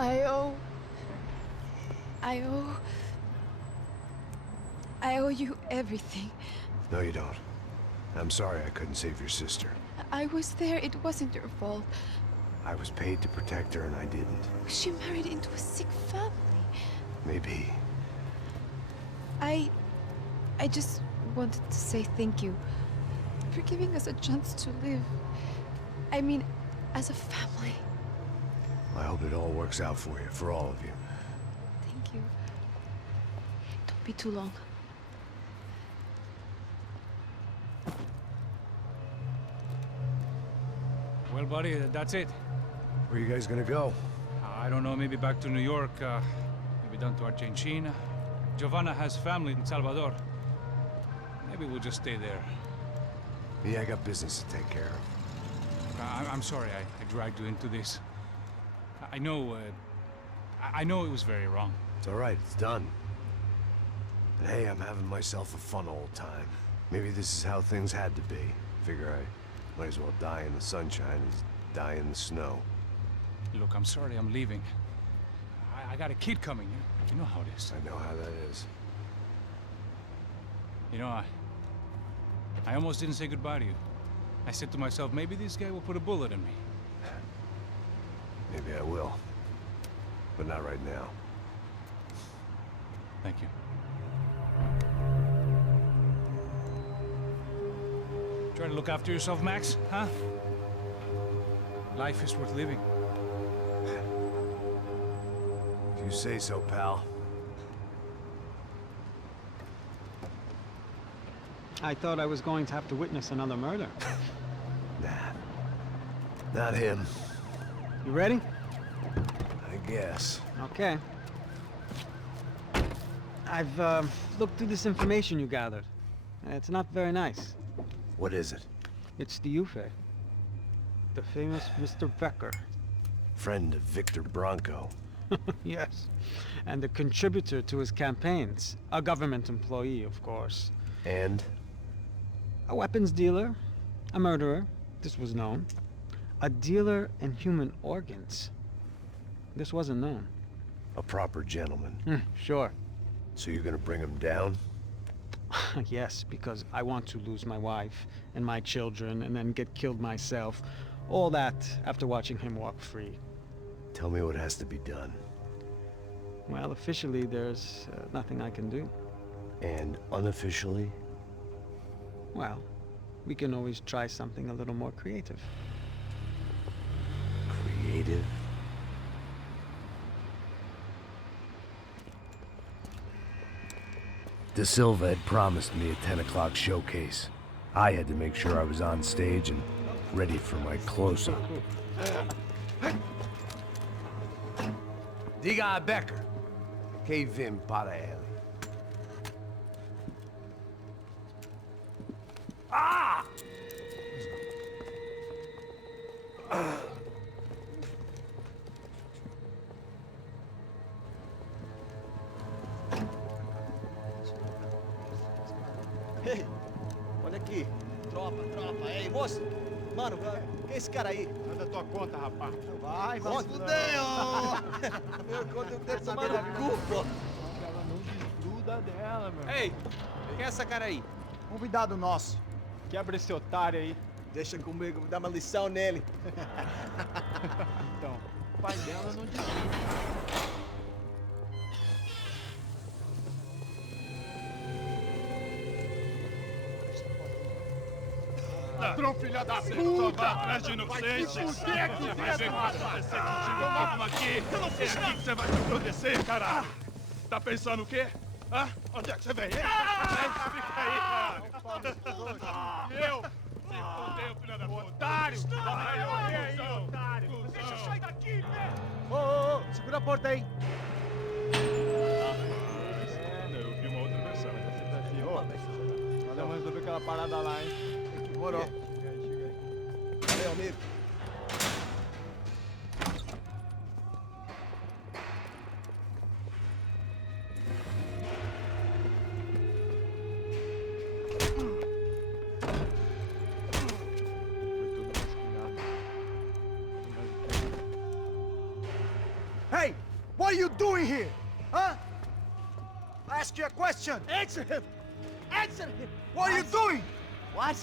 I owe... I owe you everything. No, you don't. I'm sorry I couldn't save your sister. I was there. It wasn't your fault. I was paid to protect her and I didn't. She married into a sick family. Maybe. I just wanted to say thank you for giving us a chance to live. I mean, as a family. I hope it all works out for you, for all of you. Thank you. Don't be too long. Well, buddy, that's it. Where are you guys gonna go? I don't know, maybe back to New York, maybe down to Argentina. Giovanna has family in Salvador. Maybe we'll just stay there. Me, I got business to take care of. I'm sorry I dragged you into this. I know it was very wrong. It's all right, it's done. And hey, I'm having myself a fun old time. Maybe this is how things had to be. Figure I might as well die in the sunshine as die in the snow. Look, I'm sorry I'm leaving. I got a kid coming. You know how it is. I know how that is. You know, I almost didn't say goodbye to you. I said to myself, maybe this guy will put a bullet in me. Maybe I will. But not right now. Thank you. Try to look after yourself, Max, huh? Life is worth living. If you say so, pal. I thought I was going to have to witness another murder. Nah. Not him. You ready? I guess. Okay. I've looked through this information you gathered. It's not very nice. What is it? It's the Ufe. The famous Mr. Becker. Friend of Victor Bronco. Yes. And a contributor to his campaigns. A government employee, of course. And? A weapons dealer. A murderer. This was known. A dealer in human organs. This wasn't known. A proper gentleman. Sure. So you're gonna bring him down? Yes, because I want to lose my wife and my children and then get killed myself. All that after watching him walk free. Tell me what has to be done. Well, officially there's nothing I can do. And unofficially? Well, we can always try something a little more creative. Creative? De Silva had promised me a 10 o'clock showcase. I had to make sure I was on stage and ready for my close-up. Diga a Becker. Que vim para ele. Ah! Ei, olha aqui. Tropa. Ei, moço. Mano, quem é esse cara aí? Manda tua conta, rapaz. Vai fudeu! Meu conta eu quero saber da culpa. Ela não desgruda dela, meu. Ei, quem é essa cara aí? Convidado nosso. Quebra esse otário aí. Deixa comigo, dá uma lição nele. Então, o pai dela não desgruda. Ladrão, filha da puta! Só vai atrás de inocente! Vai ver o que vai acontecer contigo mesmo aqui! Eu não fiz nada! Que você vai se proteger, caralho! Tá pensando o quê? Hã? Onde é que você vem? Fica aí, cara! Eu? Se fodeu, filha da puta! Otário! Vai, aí, otário! Deixa eu sair daqui, né? Ô, segura a porta aí! Eu vi uma outra versão. Vamos resolver aquela parada lá, hein? Demorou. Valeu, amigo. Hey! What are you doing here? Huh? I ask you a question. Answer him! Answer him! What are you doing? What?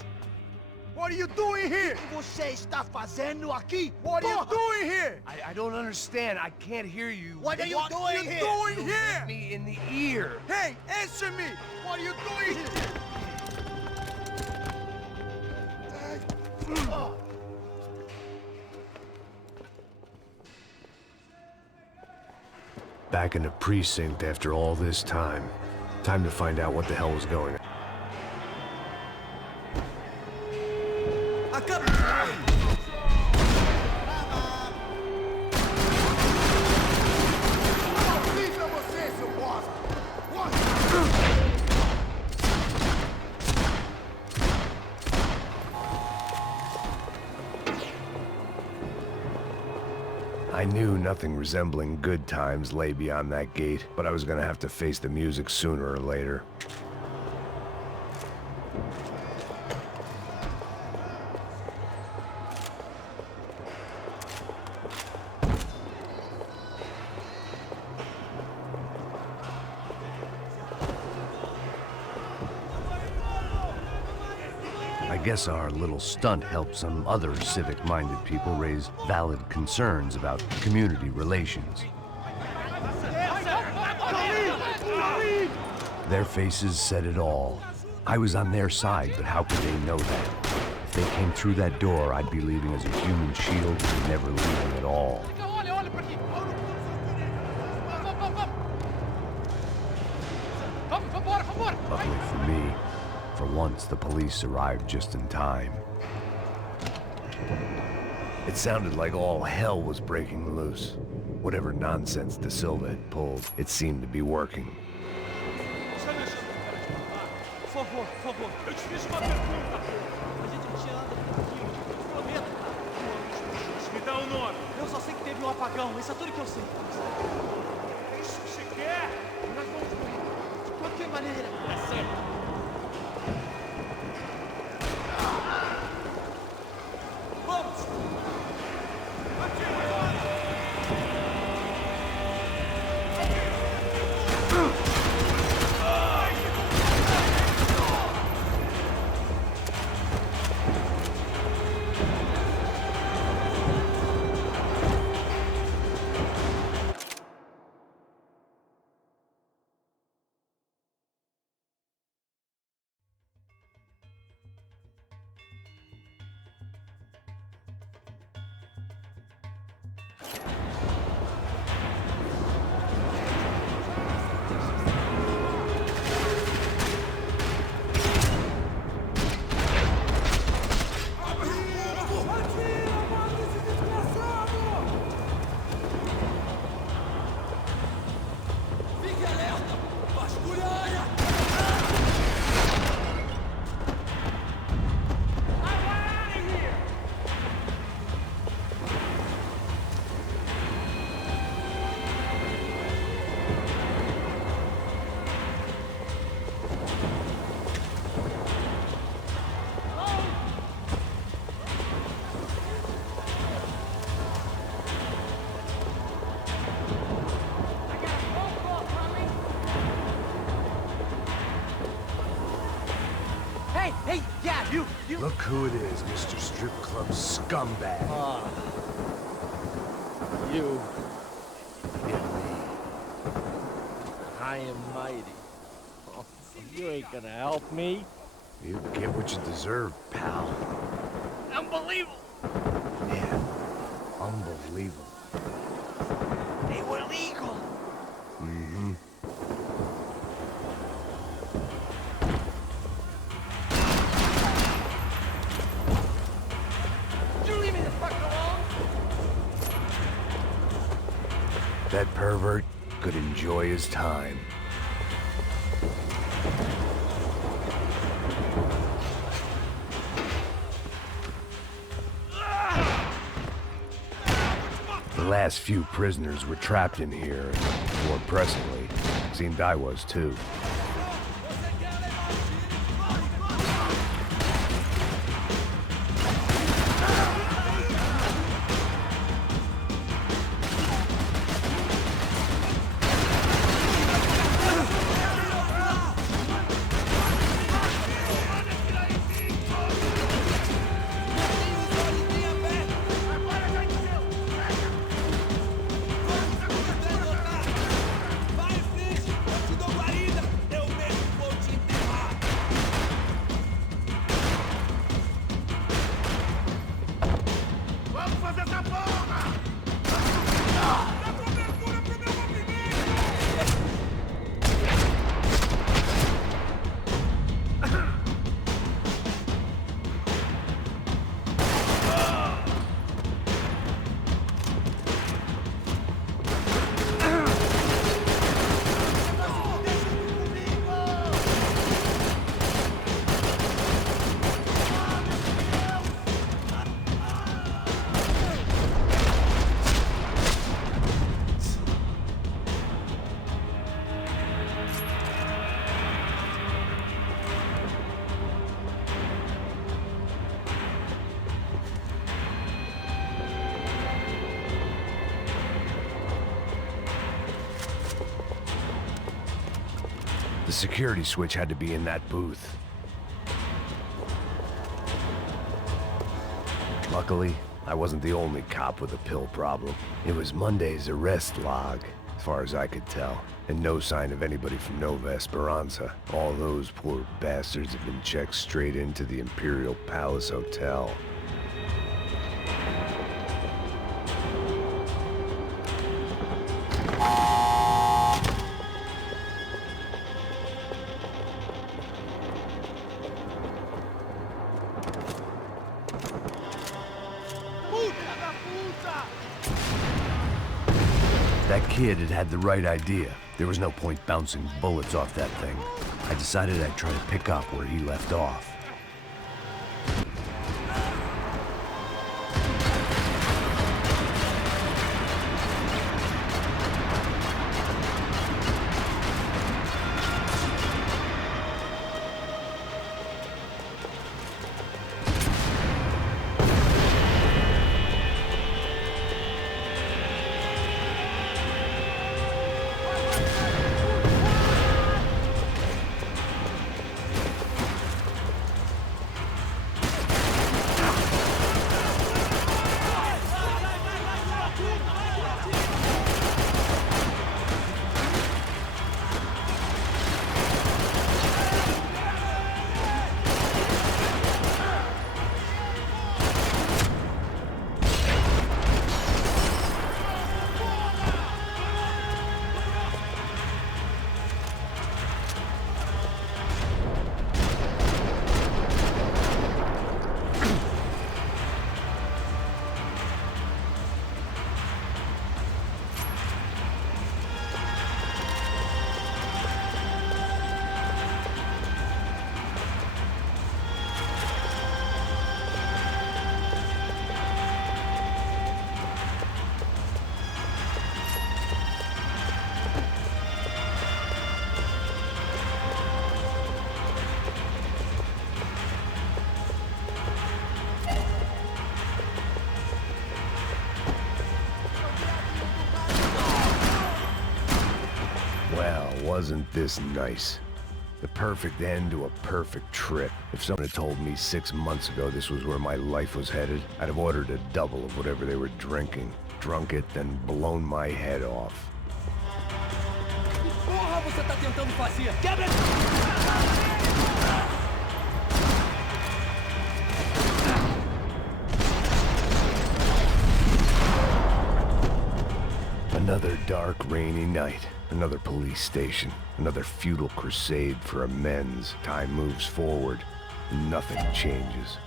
What are you doing here? O que você está fazendo aqui? What are you doing here? I don't understand. I can't hear you. What are you doing here? You hit me in the ear. Hey, answer me! What are you doing here? Back in the precinct after all this time. Time to find out what the hell was going on. I knew nothing resembling good times lay beyond that gate, but I was gonna have to face the music sooner or later. I guess our little stunt helped some other civic-minded people raise valid concerns about community relations. Their faces said it all. I was on their side, but how could they know that? If they came through that door, I'd be leaving as a human shield and never leaving at all. Luckily for me, for once, the police arrived just in time. It sounded like all hell was breaking loose. Whatever nonsense De Silva had pulled, it seemed to be working. Por favor, eu te fiz uma pergunta. A gente te anda por aqui, prometa. Me dá um nome. Eu só sei que teve um apagão, isso é tudo que eu sei. É isso que você quer? Nós vamos morrer. De qualquer maneira. É sério. Hey, yeah, you. Look who it is, Mr. Strip Club scumbag. You. Get me. I am mighty. Oh, you ain't gonna help me. You get what you deserve, pal. Unbelievable. Yeah, unbelievable. They were legal. Mm-hmm. That pervert could enjoy his time. The last few prisoners were trapped in here, and more pressingly, it seemed I was too. The security switch had to be in that booth. Luckily, I wasn't the only cop with a pill problem. It was Monday's arrest log, as far as I could tell, and no sign of anybody from Nova-Esperanza. All those poor bastards have been checked straight into the Imperial Palace Hotel. That kid had the right idea. There was no point bouncing bullets off that thing. I decided I'd try to pick up where he left off. Wasn't this nice? The perfect end to a perfect trip. If someone had told me 6 months ago this was where my life was headed, I'd have ordered a double of whatever they were drinking, drunk it, then blown my head off. Porra, você tá tentando fazer? Quebra! Another dark, rainy night. Another police station. Another futile crusade for amends. Time moves forward. Nothing changes.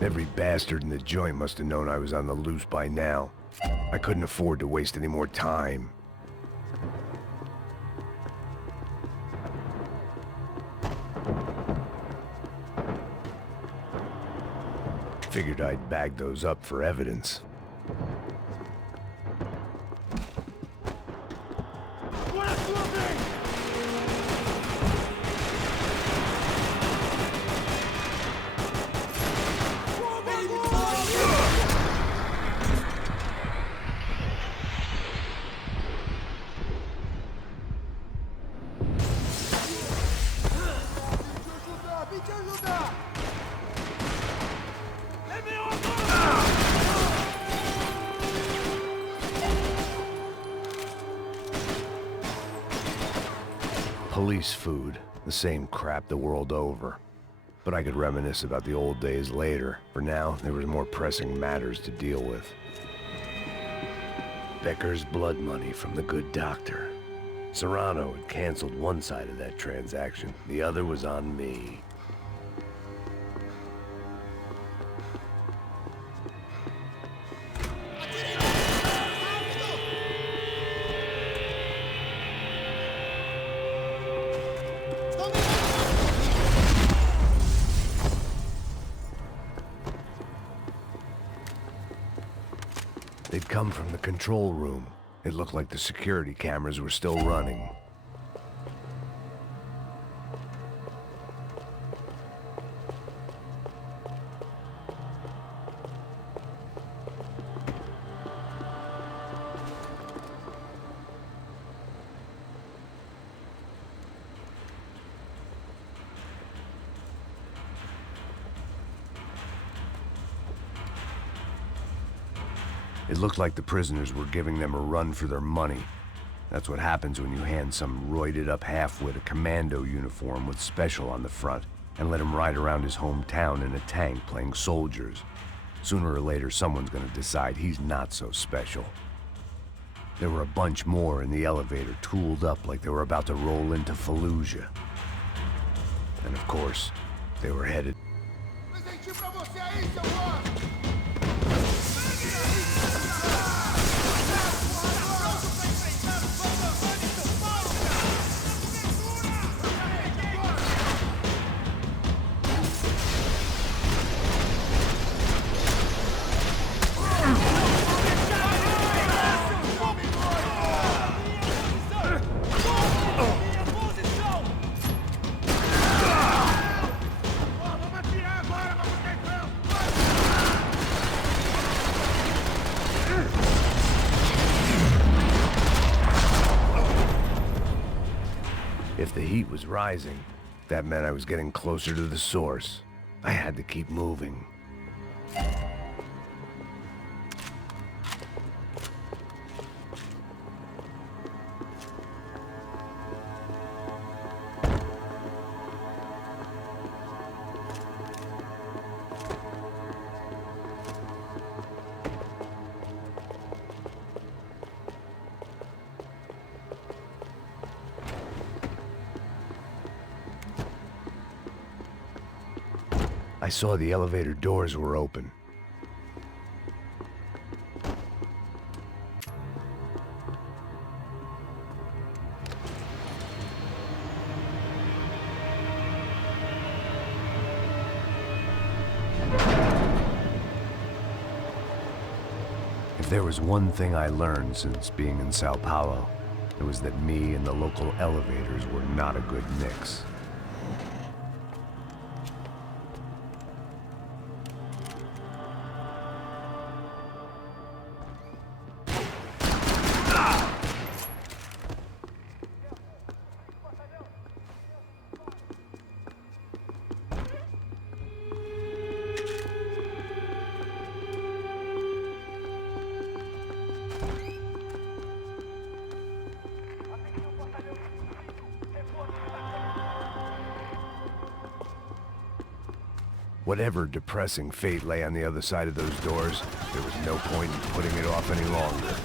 Every bastard in the joint must have known I was on the loose by now. I couldn't afford to waste any more time. Figured I'd bag those up for evidence. Police food, the same crap the world over. but I could reminisce about the old days later. For now, there was more pressing matters to deal with. Becker's blood money from the good doctor. Serrano had canceled one side of that transaction. The other was on me. They'd come from the control room. It looked like the security cameras were still running. It looked like the prisoners were giving them a run for their money. That's what happens when you hand some roided-up half-wit a commando uniform with special on the front and let him ride around his hometown in a tank playing soldiers. Sooner or later, someone's gonna decide he's not so special. There were a bunch more in the elevator, tooled up like they were about to roll into Fallujah. And of course, they were headed... If the heat was rising, that meant I was getting closer to the source. I had to keep moving. I saw the elevator doors were open. If there was one thing I learned since being in Sao Paulo, it was that me and the local elevators were not a good mix. Whatever depressing fate lay on the other side of those doors, there was no point in putting it off any longer.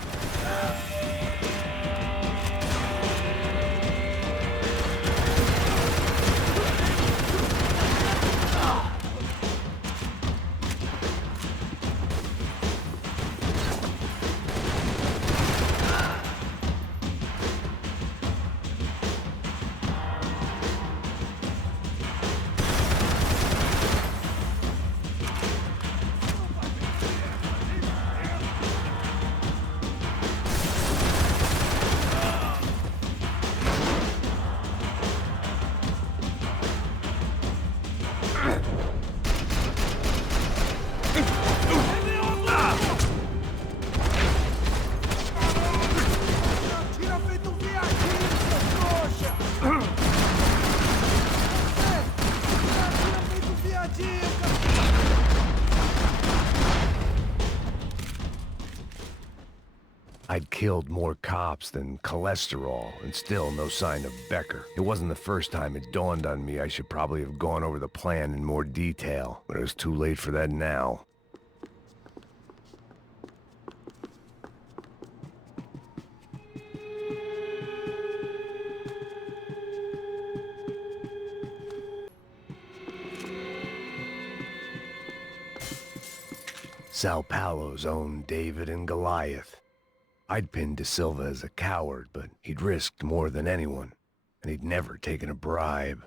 I'd killed more cops than cholesterol, and still no sign of Becker. It wasn't the first time it dawned on me I should probably have gone over the plan in more detail, but it was too late for that now. Sao Paulo's own David and Goliath. I'd pinned De Silva as a coward, but he'd risked more than anyone, and he'd never taken a bribe.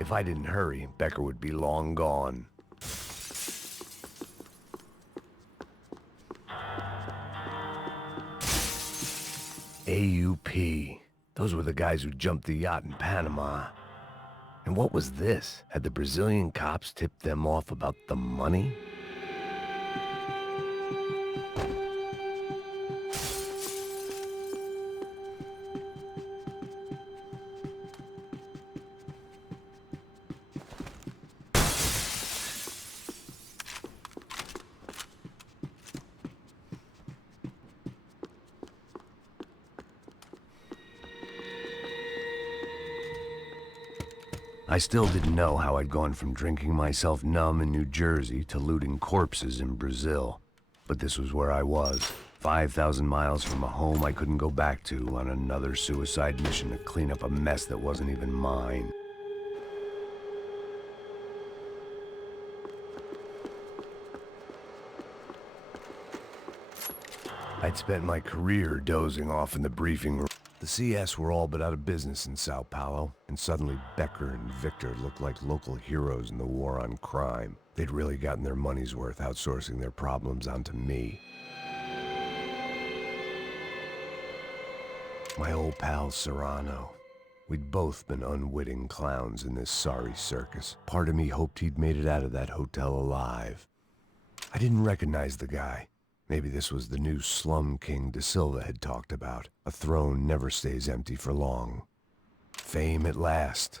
If I didn't hurry, Becker would be long gone. AUP. Those were the guys who jumped the yacht in Panama. And what was this? Had the Brazilian cops tipped them off about the money? I still didn't know how I'd gone from drinking myself numb in New Jersey to looting corpses in Brazil. But this was where I was, 5,000 miles from a home I couldn't go back to on another suicide mission to clean up a mess that wasn't even mine. I'd spent my career dozing off in the briefing room. The CS were all but out of business in Sao Paulo, and suddenly Becker and Victor looked like local heroes in the war on crime. They'd really gotten their money's worth outsourcing their problems onto me. My old pal Serrano. We'd both been unwitting clowns in this sorry circus. Part of me hoped he'd made it out of that hotel alive. I didn't recognize the guy. Maybe this was the new slum king De Silva had talked about. A throne never stays empty for long. Fame at last.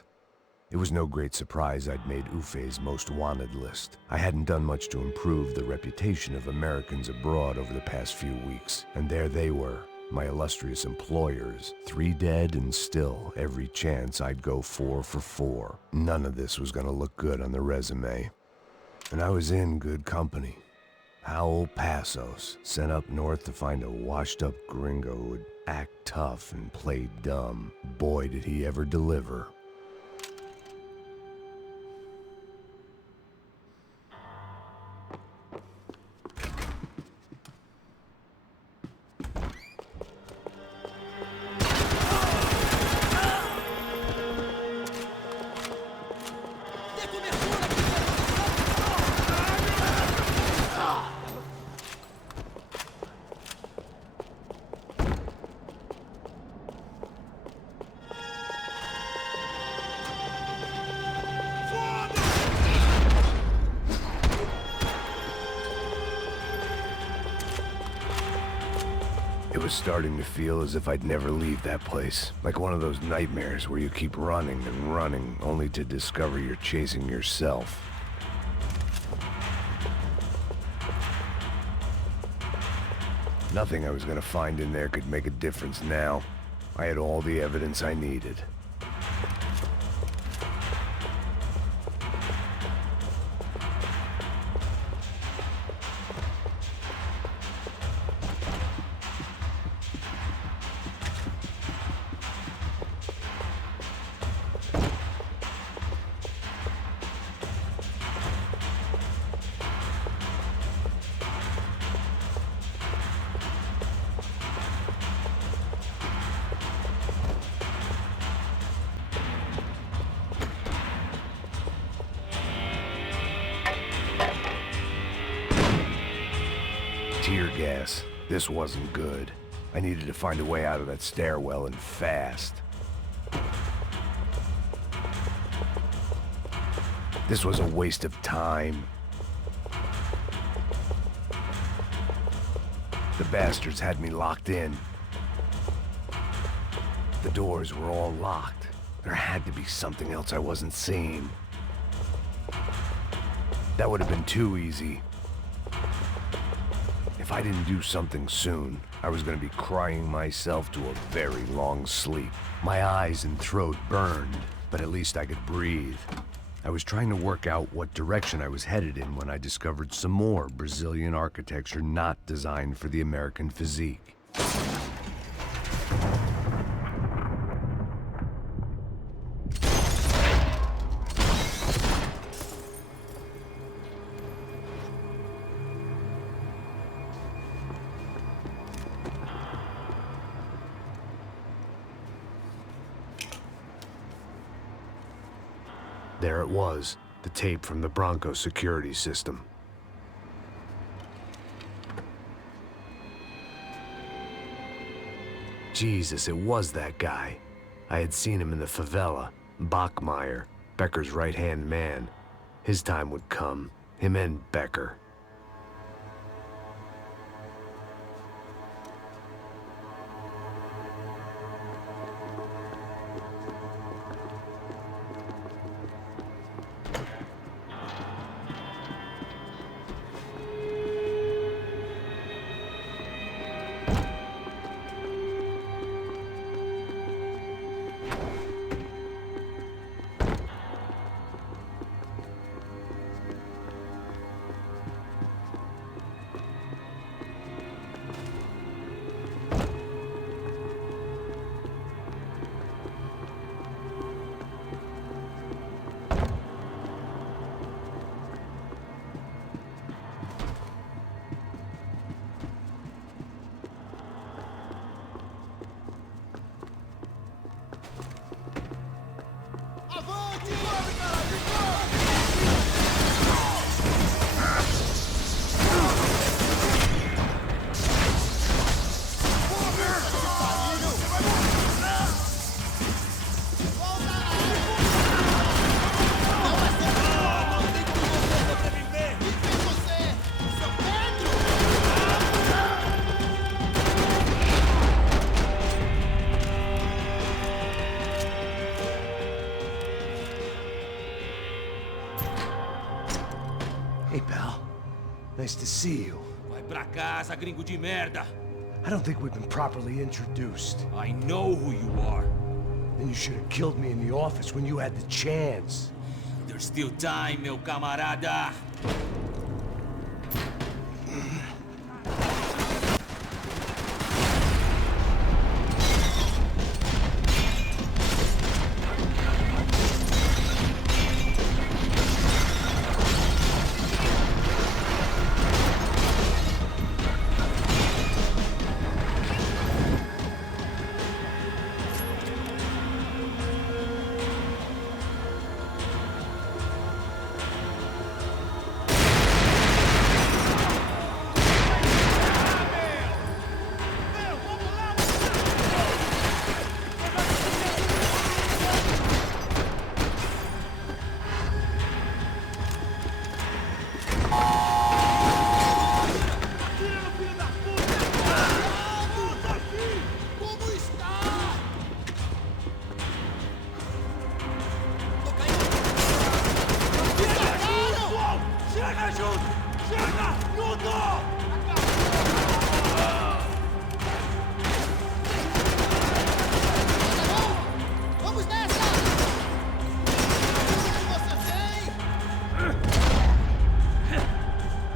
It was no great surprise I'd made Ufe's most wanted list. I hadn't done much to improve the reputation of Americans abroad over the past few weeks, and there they were, my illustrious employers, 3 dead and still every chance I'd go 4 for 4. None of this was gonna look good on the resume. And I was in good company. Howell Passos, sent up north to find a washed-up gringo who would act tough and play dumb. Boy, did he ever deliver. It was starting to feel as if I'd never leave that place. Like one of those nightmares where you keep running and running, only to discover you're chasing yourself. Nothing I was gonna find in there could make a difference now. I had all the evidence I needed. Tear gas. This wasn't good. I needed to find a way out of that stairwell and fast. This was a waste of time. The bastards had me locked in. The doors were all locked. There had to be something else I wasn't seeing. That would have been too easy. If I didn't do something soon, I was going to be crying myself to a very long sleep. My eyes and throat burned, but at least I could breathe. I was trying to work out what direction I was headed in when I discovered some more Brazilian architecture not designed for the American physique. There it was, the tape from the Bronco security system. Jesus, it was that guy. I had seen him in the favela, Bachmeyer, Becker's right-hand man. His time would come, him and Becker. Hey, pal. Nice to see you. Vai pra casa, gringo de merda! I don't think we've been properly introduced. I know who you are. Then you should have killed me in the office when you had the chance. There's still time, meu camarada!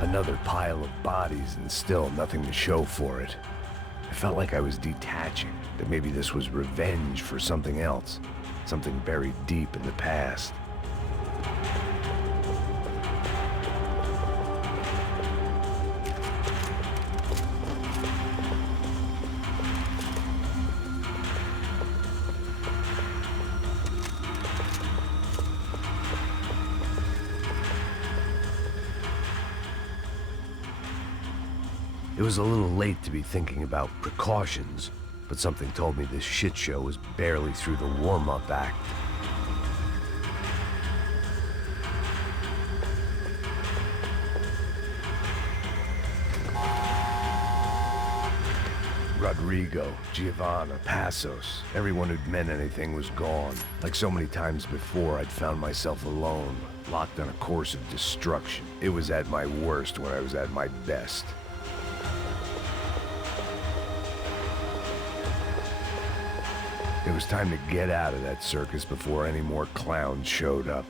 Another pile of bodies and still nothing to show for it. I felt like I was detaching, that maybe this was revenge for something else, something buried deep in the past. It was a little late to be thinking about precautions, but something told me this shit show was barely through the warm-up act. Rodrigo, Giovanna, Passos, everyone who'd meant anything was gone. Like so many times before, I'd found myself alone, locked on a course of destruction. It was at my worst when I was at my best. It was time to get out of that circus before any more clowns showed up.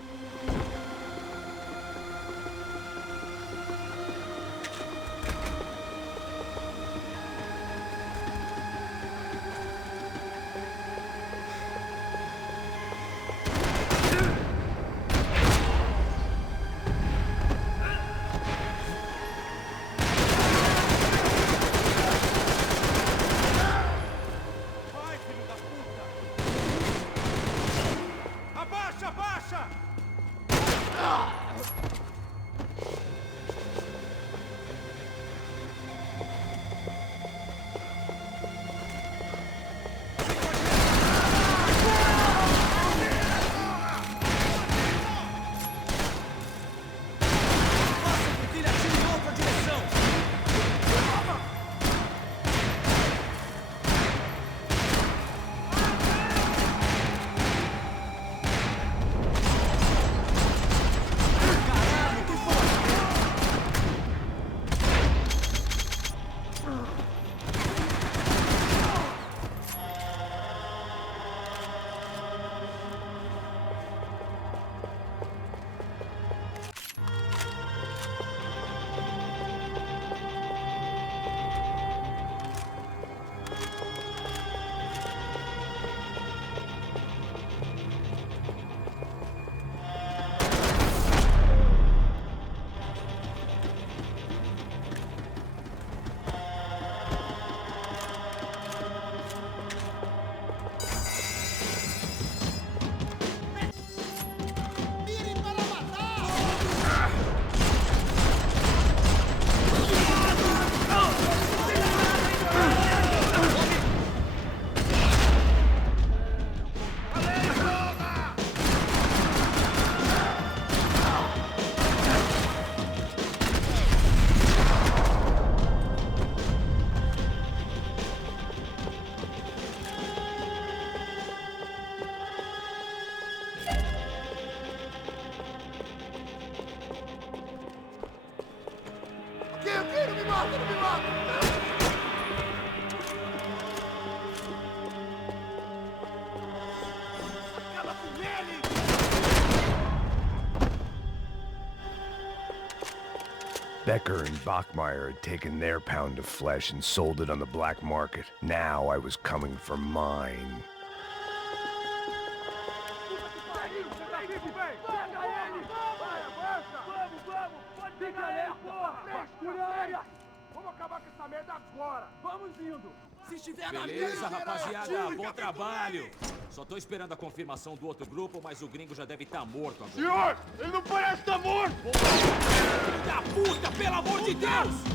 Becker and Bachmeyer had taken their pound of flesh and sold it on the black market. Now I was coming for mine. Beleza, rapaziada, bom trabalho. Só tô esperando a confirmação do outro grupo, mas o gringo já deve estar morto agora. Senhor, ele não parece estar morto! Filho da puta, pelo amor de Deus!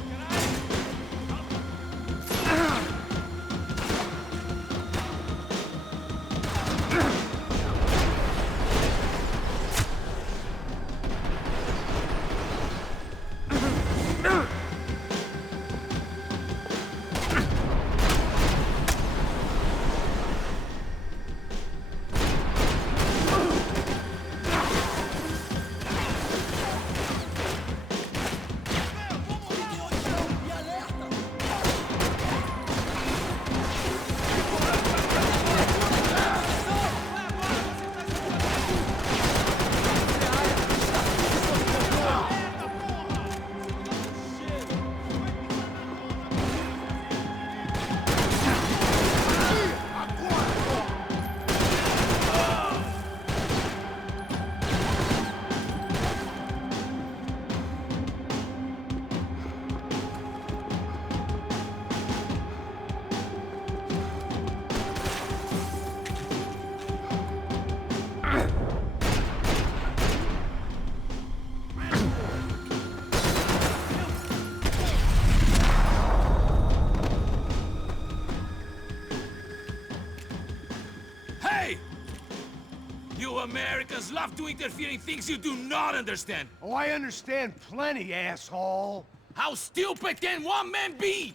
Americans love to interfere in things you do not understand. Oh, I understand plenty, asshole. How stupid can one man be?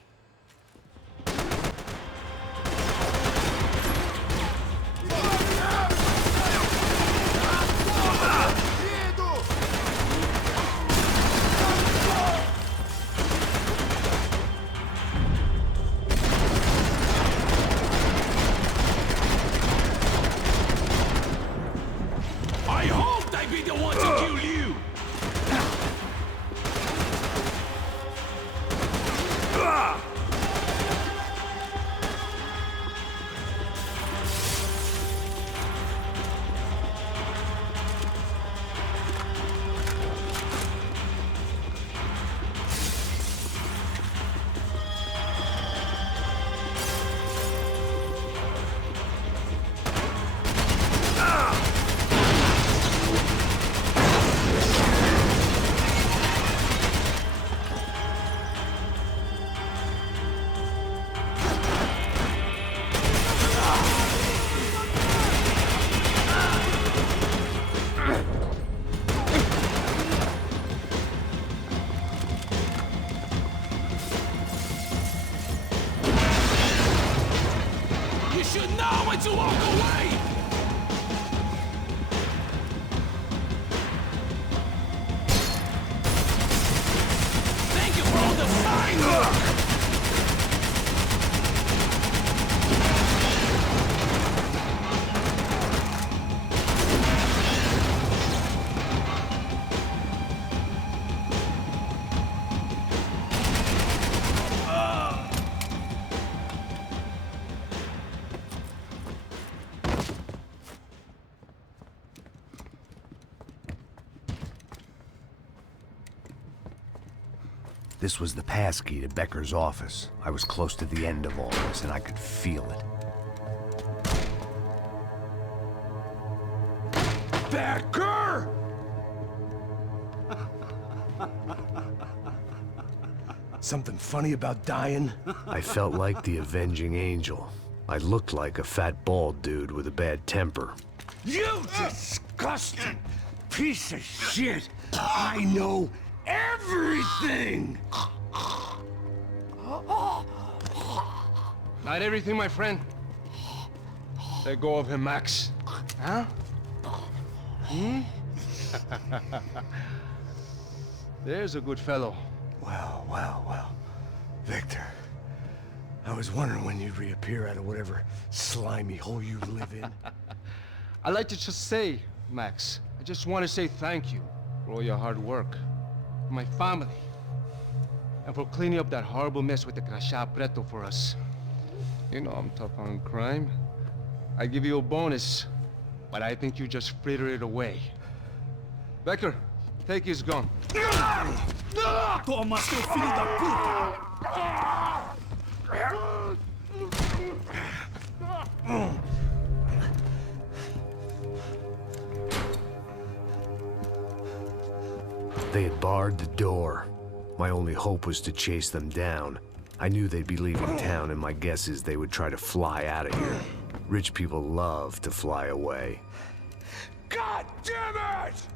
To walk away! Thank you for all the fine work! This was the passkey to Becker's office. I was close to the end of all this, and I could feel it. Becker! Something funny about dying? I felt like the avenging angel. I looked like a fat bald dude with a bad temper. You disgusting piece of shit! I know everything! Not everything, my friend. Let go of him, Max. Huh? There's a good fellow. Well, well, well. Victor, I was wondering when you'd reappear out of whatever slimy hole you live in. I'd like to just say, Max, I just want to say thank you for all your hard work. For my family. And for cleaning up that horrible mess with the Crachá Preto for us. You know I'm tough on crime. I give you a bonus, but I think you just frittered it away. Becker, take his gun. Toma, seu filho da puta! They had barred the door. My only hope was to chase them down. I knew they'd be leaving town, and my guess is they would try to fly out of here. Rich people love to fly away. God damn it!